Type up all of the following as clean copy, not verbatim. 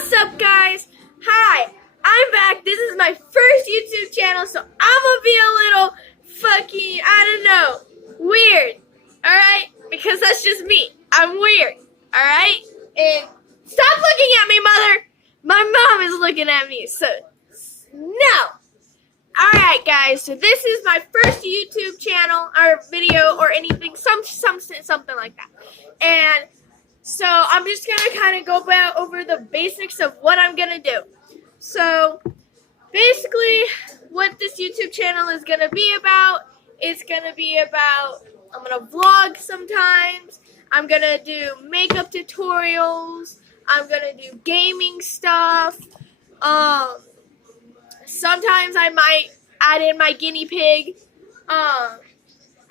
What's up, guys? Hi, I'm back. This is my first YouTube channel, so I'm gonna be a little fucking, I don't know, weird, alright? Because that's just me. I'm weird, alright? And stop looking at me, mother! My mom is looking at me, so no! Alright, guys, so this is my first YouTube channel, or video, or anything, something like that. And so I'm just going to kind of go over the basics of what I'm going to do. So basically what this YouTube channel is going to be about, it's going to be about, I'm going to vlog sometimes, I'm going to do makeup tutorials, I'm going to do gaming stuff, sometimes I might add in my guinea pig.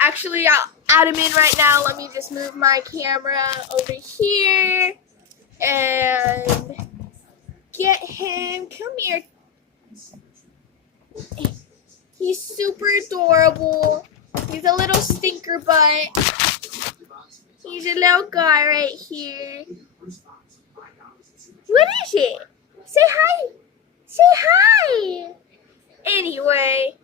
Actually, I'll add him in right now. Let me just move my camera over here and get him. Come here. He's super adorable. He's a little stinker butt. He's a little guy right here. What is it? Say hi. Say hi. Anyway,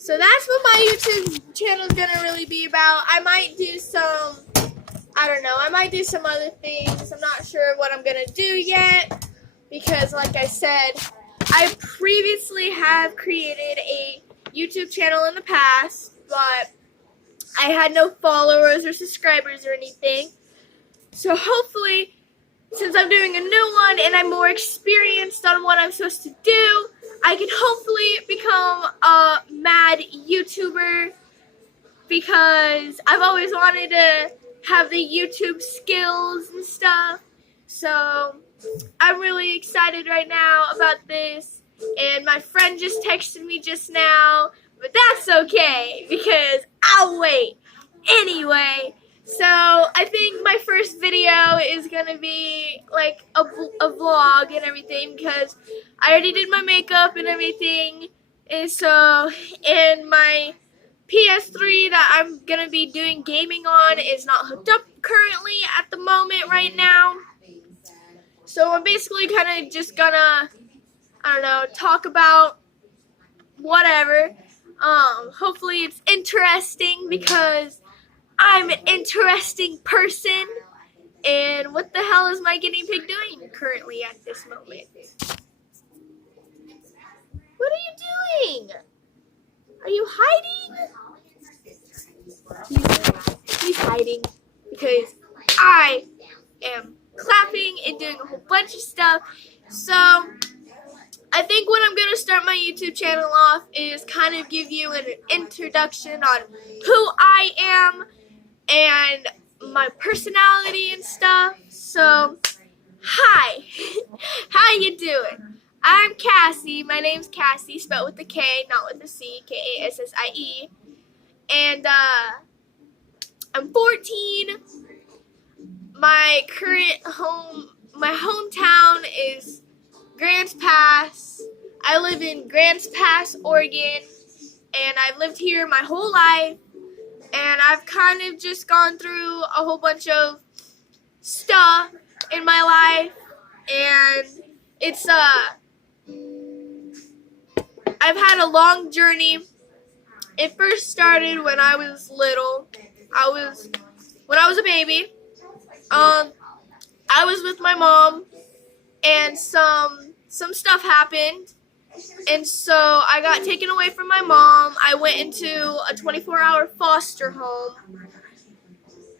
so that's what my YouTube channel is going to really be about. I might do some, I might do some other things. I'm not sure what I'm going to do yet because, like I said, I previously have created a YouTube channel in the past, but I had no followers or subscribers or anything. So hopefully, since I'm doing a new one and I'm more experienced on what I'm supposed to do, I can hopefully become a mad YouTuber because I've always wanted to have the YouTube skills and stuff. So I'm really excited right now about this. And my friend just texted me just now, but that's okay because I'll wait. Anyway. So, I think my first video is going to be, like, a vlog and everything, because I already did my makeup and everything, and so, and my PS3 that I'm going to be doing gaming on is not hooked up currently at the moment right now, so I'm basically kind of just gonna, talk about whatever. Hopefully it's interesting, because I'm an interesting person, and what the hell is my guinea pig doing currently at this moment? What are you doing? Are you hiding? He's hiding because I am clapping and doing a whole bunch of stuff. So I think what I'm going to start my YouTube channel off is kind of give you an introduction on who I am and my personality and stuff. So, hi. How you doing? I'm Cassie. My name's Cassie, spelled with a K, not with a C, Kassie. And I'm 14. My hometown is Grants Pass. I live in Grants Pass, Oregon, and I've lived here my whole life. And I've kind of just gone through a whole bunch of stuff in my life, and it's I've had a long journey. It first started when I was little. When I was a baby. I was with my mom, and some stuff happened. And so I got taken away from my mom. I went into a 24-hour foster home.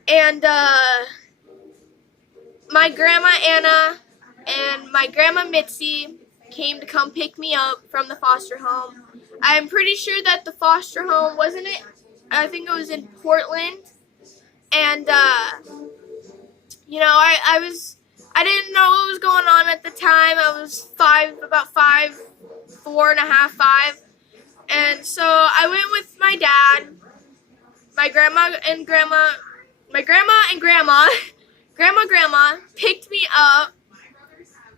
And my grandma Anna and my grandma Mitzi came to come pick me up from the foster home. I'm pretty sure that the foster home, wasn't it? I think it was in Portland. And, I didn't know what was going on at the time. I was about 4 and a half, 5. And so I went with my dad, my grandma picked me up,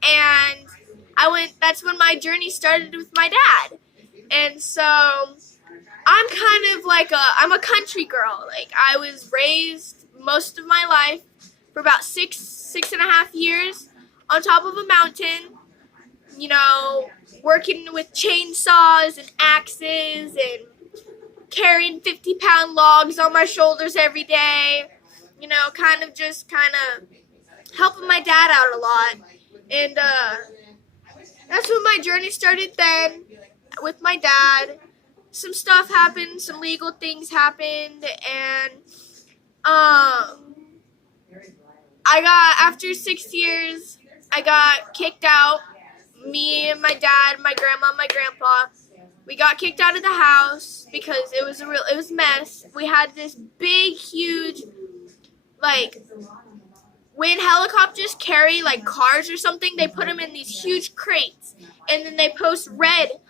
and that's when my journey started with my dad. And so I'm kind of like I'm a country girl. Like, I was raised most of my life for about 6.5 years on top of a mountain, you know, working with chainsaws and axes and carrying 50-pound logs on my shoulders every day, you know, kind of helping my dad out a lot. And that's when my journey started then with my dad. Some stuff happened, some legal things happened, and after 6 years, I got kicked out. Me and my dad, my grandma, my grandpa, we got kicked out of the house because it was a mess. We had this big, huge, like, when helicopters carry like cars or something, they put them in these huge crates, and then they post red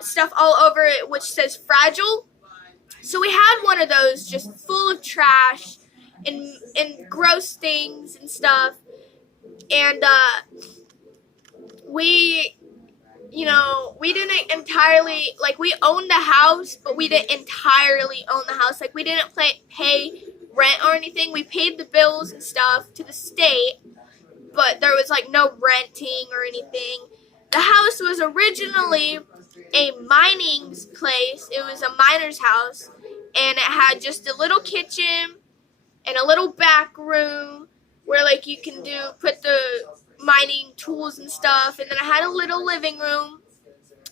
stuff all over it which says fragile. So we had one of those just full of trash and gross things and stuff. And we didn't entirely, like, we owned the house, but we didn't entirely own the house. Like, we didn't pay rent or anything. We paid the bills and stuff to the state, but there was like no renting or anything. The house was originally a mining place. It was a miner's house, and it had just a little kitchen and a little back room where, like, you can put the mining tools and stuff, and then it had a little living room,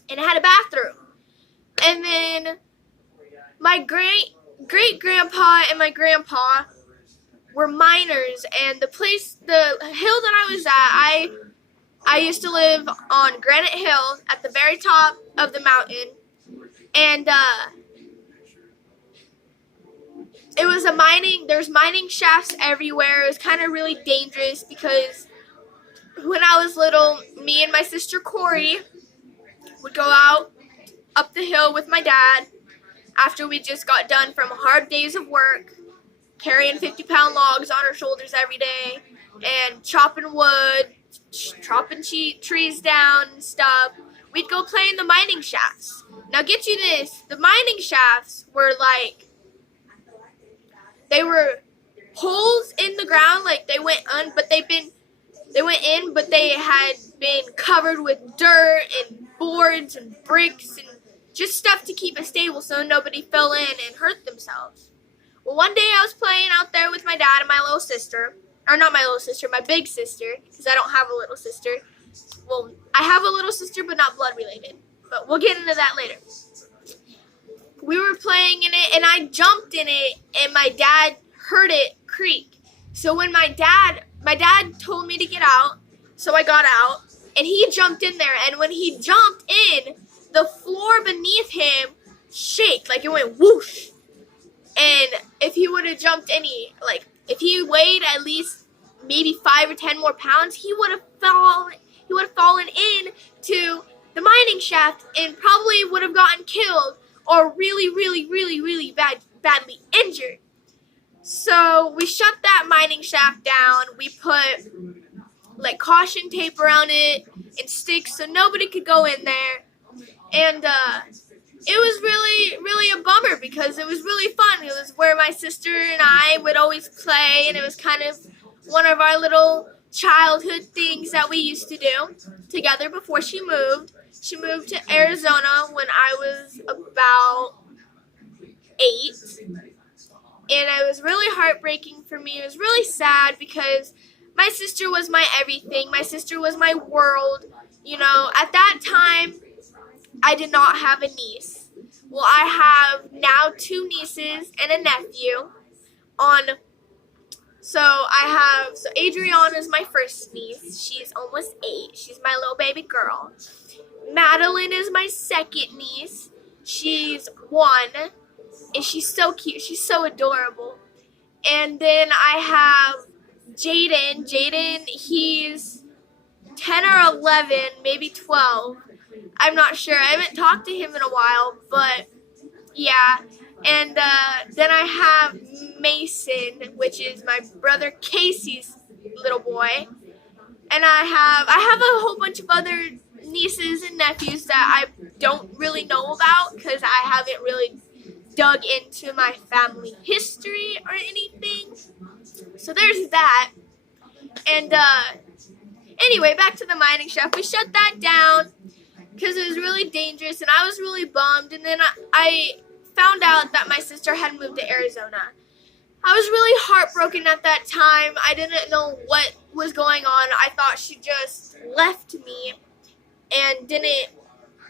and it had a bathroom. And then my great-grandpa and my grandpa were miners, and the hill that I was at, I used to live on Granite Hill at the very top of the mountain, and there's mining shafts everywhere. It was kind of really dangerous because when I was little, me and my sister Corey would go out up the hill with my dad after we just got done from hard days of work, carrying 50-pound logs on our shoulders every day, and chopping wood, chopping trees down and stuff. We'd go play in the mining shafts. Now get you this, the mining shafts were like, they were holes in the ground, like they went in, but they had been covered with dirt and boards and bricks and just stuff to keep it stable so nobody fell in and hurt themselves. Well, one day I was playing out there with my dad and my little sister. Or not my little sister, my big sister, because I don't have a little sister. Well, I have a little sister, but not blood related. But we'll get into that later. We were playing in it, and I jumped in it, and my dad heard it creak. So when my dad told me to get out, so I got out, and he jumped in there. And when he jumped in, the floor beneath him shook, like it went whoosh. And if he would have jumped if he weighed at least maybe 5 or 10 more pounds, he would have fallen into the mining shaft and probably would have gotten killed or really, really, really, really badly injured. So we shut that mining shaft down. We put like caution tape around it and sticks so nobody could go in there. And it was really, really a bummer because it was really fun. It was where my sister and I would always play, and it was kind of one of our little childhood things that we used to do together before she moved. She moved to Arizona when I was about 8, and it was really heartbreaking for me. It was really sad because my sister was my everything. My sister was my world. You know, at that time, I did not have a niece. Well, I have now 2 nieces and a nephew. So Adriana is my first niece. She's almost 8. She's my little baby girl. Madeline is my second niece. She's 1, and she's so cute. She's so adorable. And then I have Jaden. Jaden, he's 10 or 11, maybe 12. I'm not sure. I haven't talked to him in a while, but yeah. And then I have Mason, which is my brother Casey's little boy. And I have a whole bunch of other nieces and nephews that I don't really know about because I haven't really dug into my family history or anything. So there's that. And anyway, back to the mining shaft. We shut that down because it was really dangerous, and I was really bummed. And then I found out that my sister had moved to Arizona. I was really heartbroken at that time. I didn't know what was going on. I thought she just left me and didn't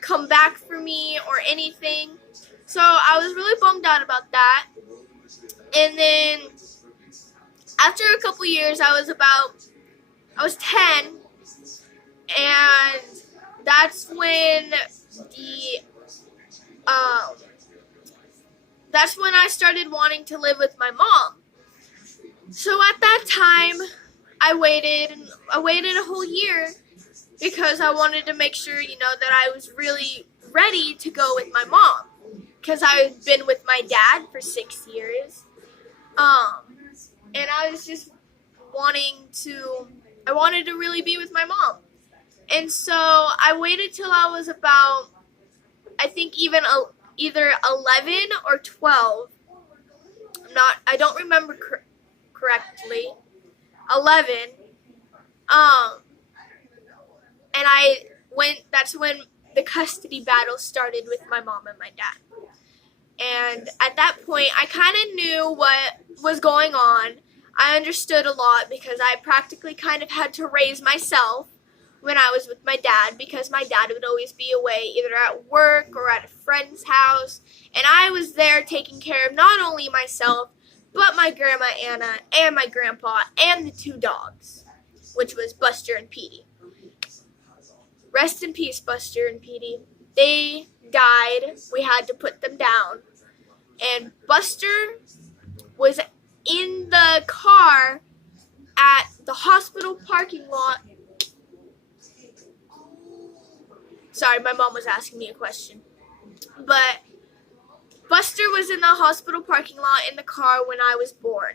come back for me or anything. So I was really bummed out about that. And then after a couple years, I was 10, and that's when I started wanting to live with my mom. So at that time, I waited a whole year because I wanted to make sure, that I was really ready to go with my mom, because I've been with my dad for 6 years. And I was just I wanted to really be with my mom. And so I waited till I was about, I think either 11 or 12. I don't remember correctly. 11. And that's when the custody battle started with my mom and my dad. And at that point, I kind of knew what was going on. I understood a lot because I practically kind of had to raise myself when I was with my dad, because my dad would always be away either at work or at a friend's house. And I was there taking care of not only myself, but my grandma Anna and my grandpa and the 2 dogs, which was Buster and Petey. Rest in peace, Buster and Petey. They died. We had to put them down. And Buster was in the car at the hospital parking lot. Sorry, my mom was asking me a question. But Buster was in the hospital parking lot in the car when I was born.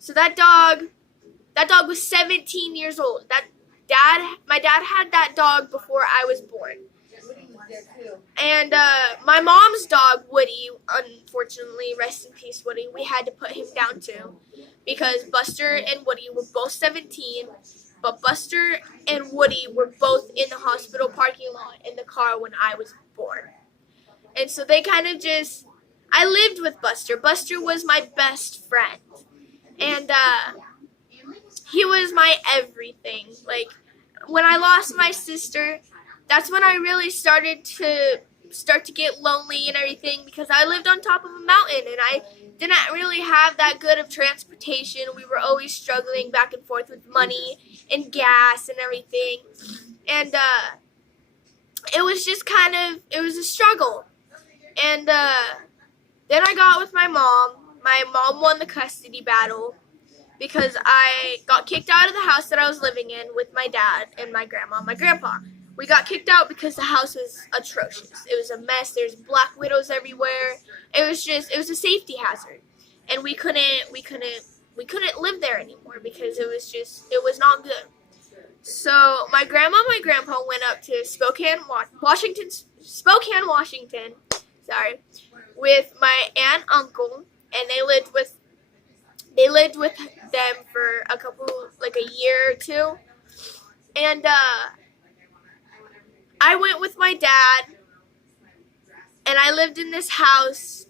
So that dog was 17 years old. My dad had that dog before I was born. And my mom's dog, Woody, unfortunately, rest in peace, Woody, we had to put him down too, because Buster and Woody were both 17, but Buster and Woody were both in the hospital parking lot in the car when I was born. And so they kind of I lived with Buster. Buster was my best friend. And he was my everything. Like, when I lost my sister, that's when I really started to get lonely and everything, because I lived on top of a mountain and I didn't really have that good of transportation. We were always struggling back and forth with money and gas and everything. And it was just it was a struggle. And then I got with my mom. My mom won the custody battle because I got kicked out of the house that I was living in with my dad and my grandma and my grandpa. We got kicked out because the house was atrocious. It was a mess. There's black widows everywhere. It was a safety hazard. And we couldn't live there anymore because it was not good. So my grandma and my grandpa went up to Spokane, Washington, with my aunt and uncle, and they lived with them for a year or two. And I went with my dad, and I lived in this house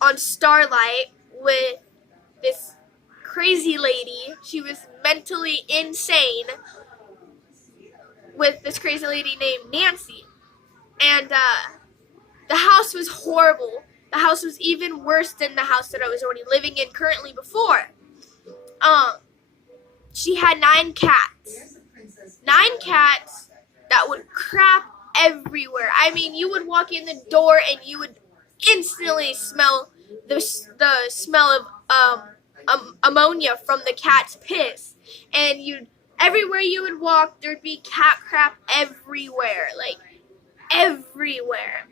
on Starlight with this crazy lady. She was mentally insane, with this crazy lady named Nancy. And the house was horrible. The house was even worse than the house that I was already living in currently before. She had 9 cats. 9 cats that would crap everywhere. I mean, you would walk in the door and you would instantly smell the smell of ammonia from the cat's piss. And everywhere you would walk, there'd be cat crap everywhere, like everywhere.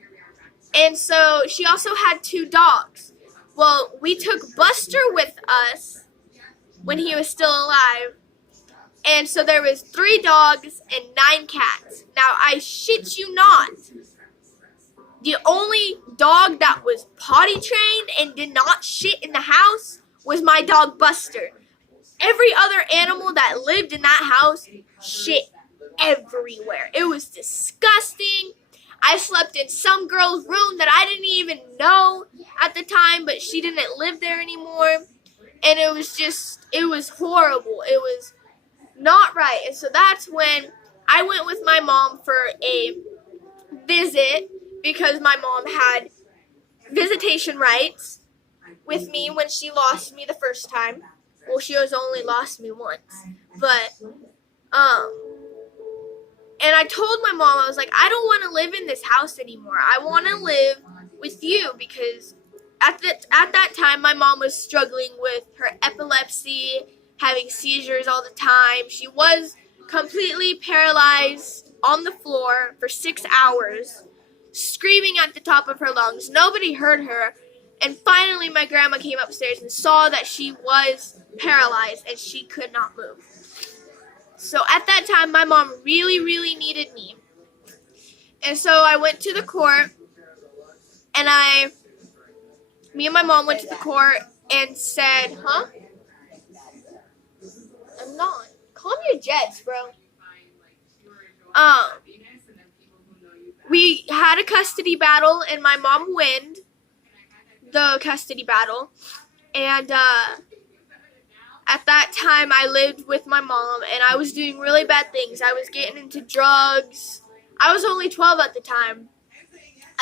And so she also had 2 dogs. Well, we took Buster with us when he was still alive. And so there was 3 dogs and 9 cats. Now, I shit you not, the only dog that was potty trained and did not shit in the house was my dog Buster. Every other animal that lived in that house shit everywhere. It was disgusting. I slept in some girl's room that I didn't even know at the time, but she didn't live there anymore. And it was horrible. It was not right. And so that's when I went with my mom for a visit, because my mom had visitation rights with me when she lost me the first time. Well, she has only lost me once. But, and I told my mom, I was like, I don't want to live in this house anymore. I want to live with you, because at that time, my mom was struggling with her epilepsy, having seizures all the time. She was completely paralyzed on the floor for 6 hours, screaming at the top of her lungs. Nobody heard her. And finally, my grandma came upstairs and saw that she was paralyzed and she could not move. So at that time, my mom really, really needed me. And so I went to the court, and me and my mom went to the court and said, huh? I'm not. Calm your jets, bro. We had a custody battle, and my mom won the custody battle. And at that time, I lived with my mom, and I was doing really bad things. I was getting into drugs. I was only 12 at the time.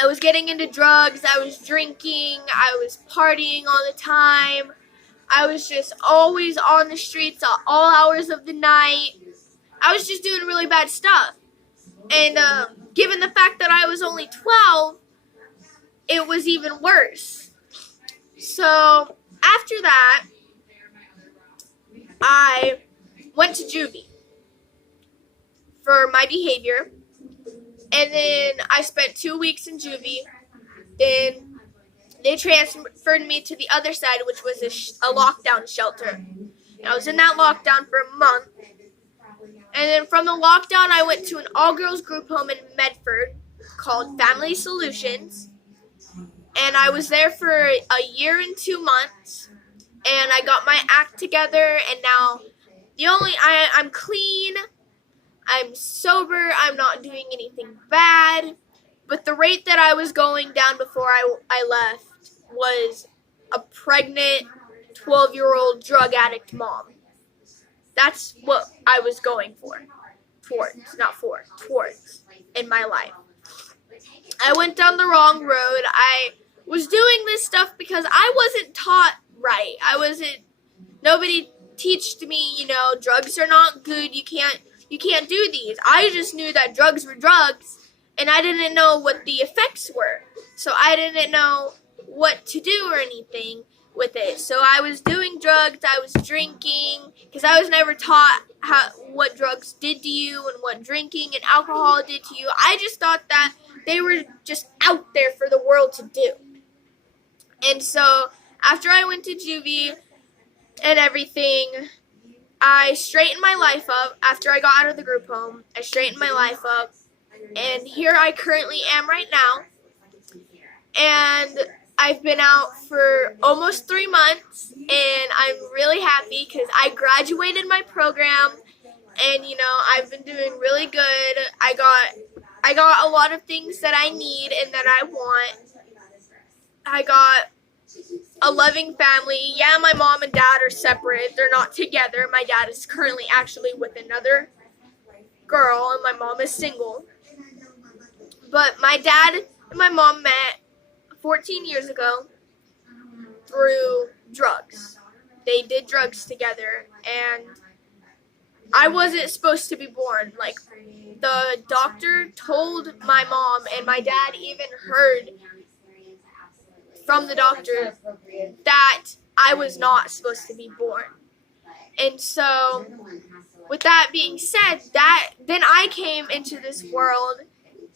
I was getting into drugs. I was drinking. I was partying all the time. I was just always on the streets at all hours of the night. I was just doing really bad stuff. And given the fact that I was only 12, it was even worse. So after that, I went to juvie for my behavior. And then I spent 2 weeks in juvie. Then they transferred me to the other side, which was a lockdown shelter. And I was in that lockdown for a month. And then from the lockdown, I went to an all-girls group home in Medford called Family Solutions. And I was there for a year and 2 months. And I got my act together. And now I'm clean. I'm sober. I'm not doing anything bad. But the rate that I was going down before I left was a pregnant 12-year-old drug addict mom. That's what I was going towards in my life. I went down the wrong road. I was doing this stuff because I wasn't taught right. Nobody taught me, drugs are not good. You can't do these. I just knew that drugs were drugs, and I didn't know what the effects were. So I didn't know what to do or anything with it. So I was doing drugs, I was drinking, because I was never taught what drugs did to you and what drinking and alcohol did to you. I just thought that they were just out there for the world to do. And so after I went to juvie and everything, I straightened my life up. After I got out of the group home, I straightened my life up. And here I currently am right now. And I've been out for almost 3 months, and I'm really happy because I graduated my program, and I've been doing really good. I got a lot of things that I need and that I want. I got a loving family. Yeah, my mom and dad are separate. They're not together. My dad is currently actually with another girl, and my mom is single. But my dad and my mom met 14 years ago through drugs. They did drugs together, and I wasn't supposed to be born. Like, the doctor told my mom, and my dad even heard from the doctor that I was not supposed to be born. And so, with that being said, then I came into this world,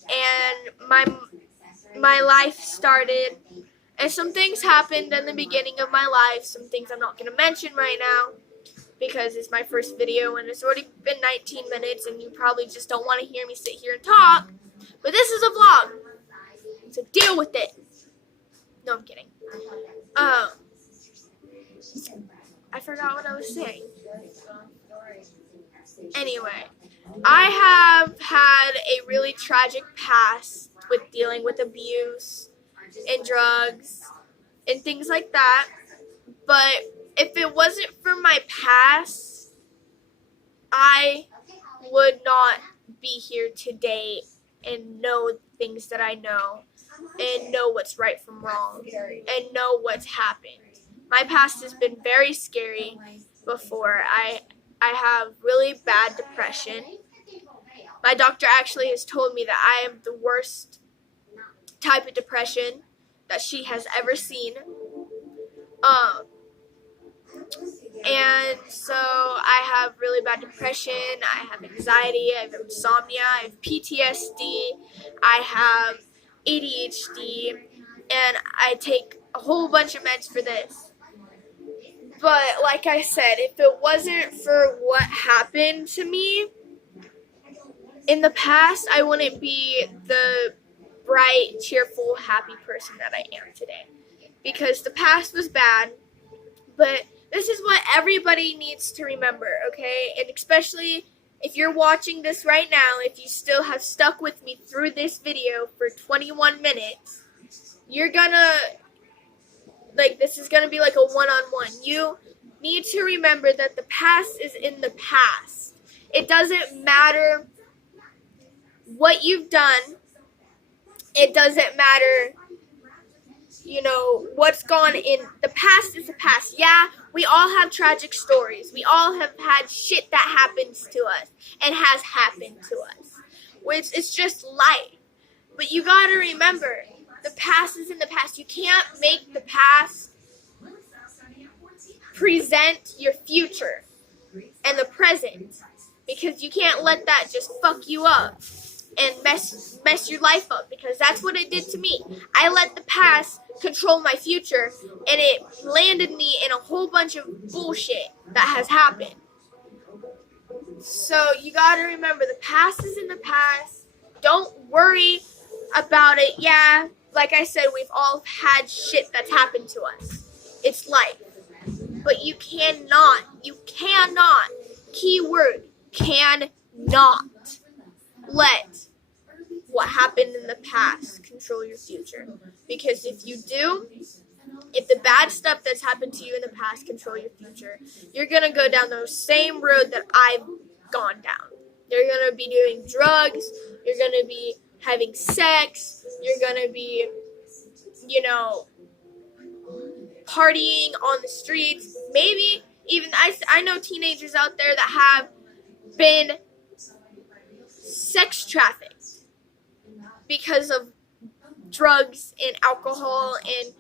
and my life started, and some things happened in the beginning of my life, some things I'm not going to mention right now, because it's my first video, and it's already been 19 minutes, and you probably just don't want to hear me sit here and talk, but this is a vlog, so deal with it. No, I'm kidding. I forgot what I was saying. Anyway, I have had a really tragic past with dealing with abuse and drugs and things like that. But if it wasn't for my past, I would not be here today and know things that I know and know what's right from wrong and know what's happened. My past has been very scary before. I have really bad depression. My doctor actually has told me that I am the worst type of depression that she has ever seen. And so I have really bad depression, I have anxiety, I have insomnia, I have PTSD, I have ADHD, and I take a whole bunch of meds for this. But like I said, if it wasn't for what happened to me in the past, I wouldn't be the bright, cheerful, happy person that I am today. Because the past was bad, but this is what everybody needs to remember, okay? And especially if you're watching this right now, if you still have stuck with me through this video for 21 minutes, you're gonna, this is gonna be like a one-on-one. You need to remember that the past is in the past. It doesn't matter what you've done. It doesn't matter, what's gone in. The past is the past. Yeah, we all have tragic stories. We all have had shit that happens to us and has happened to us, which is just life. But you gotta remember, the past is in the past. You can't make the past present your future and the present, because you can't let that just fuck you up and mess your life up, because that's what it did to me. I let the past control my future, and it landed me in a whole bunch of bullshit that has happened. So you gotta remember, the past is in the past. Don't worry about it. Yeah, like I said, we've all had shit that's happened to us. It's life. But you cannot, keyword, cannot let what happened in the past control your future. Because if you do, if the bad stuff that's happened to you in the past control your future, you're going to go down the same road that I've gone down. You're going to be doing drugs, you're going to be having sex, you're going to be, partying on the streets. Maybe even, I know teenagers out there that have been sex trafficked because of drugs and alcohol and,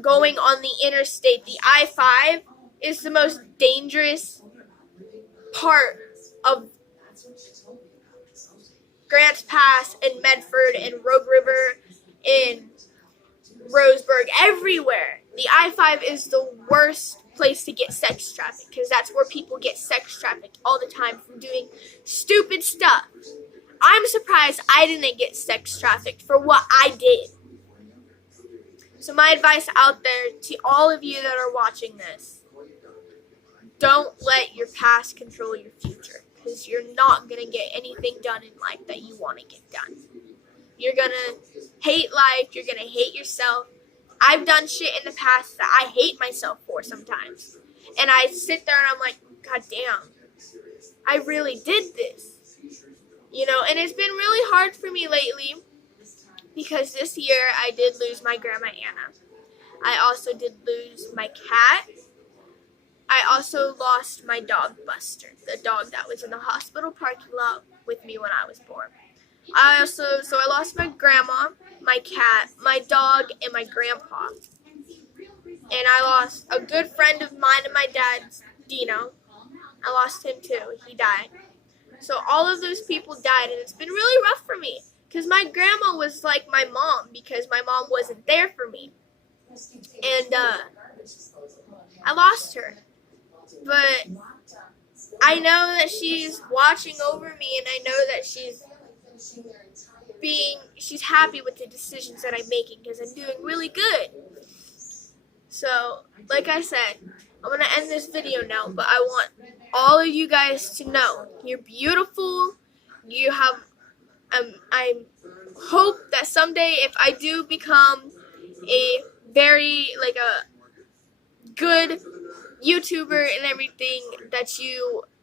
going on the interstate. The I-5 is the most dangerous part of Grants Pass and Medford and Rogue River and Roseburg, everywhere. The I-5 is the worst place to get sex trafficked, because that's where people get sex trafficked all the time from doing stupid stuff. I'm surprised I didn't get sex trafficked for what I did. So my advice out there to all of you that are watching this, don't let your past control your future, because you're not going to get anything done in life that you want to get done. You're going to hate life. You're going to hate yourself. I've done shit in the past that I hate myself for sometimes. And I sit there and I'm like, God damn, I really did this. And it's been really hard for me lately, because this year I did lose my grandma Anna. I also did lose my cat. I also lost my dog Buster, the dog that was in the hospital parking lot with me when I was born. I lost my grandma, my cat, my dog, and my grandpa. And I lost a good friend of mine and my dad's, Dino. I lost him too. He died. So all of those people died, and it's been really rough for me, because my grandma was like my mom, because my mom wasn't there for me. And I lost her. But I know that she's watching over me, and I know that she's happy with the decisions that I'm making, because I'm doing really good. So, like I said, I'm going to end this video now, but I want all of you guys to know you're beautiful. You have, I hope that someday if I do become a very, like a good YouTuber and everything, that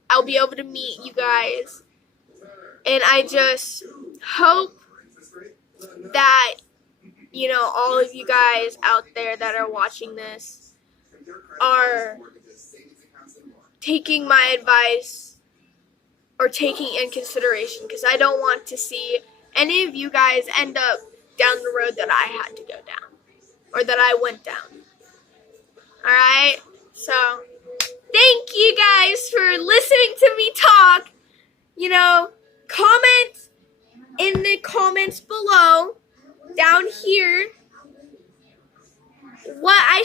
I'll be able to meet you guys. And I just hope that, you know, all of you guys out there that are watching this are taking my advice or taking in consideration, because I don't want to see any of you guys end up down the road that I had to go down or that I went down. Alright? So, thank you guys for listening to me talk. You know, comment in the comments below down here what I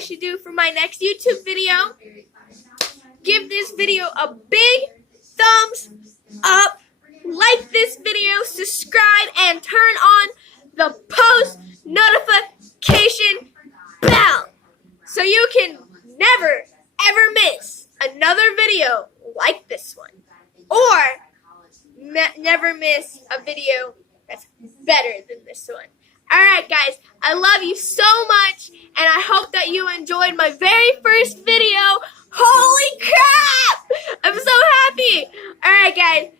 should do for my next YouTube video. Give this video a big thumbs up, like this video, subscribe, and turn on the post notification bell so you can never ever miss another video like this one, or never miss a video that's better than this one. Alright guys, I love you so much, and I hope that you enjoyed my very first video. Holy crap! I'm so happy! Alright guys,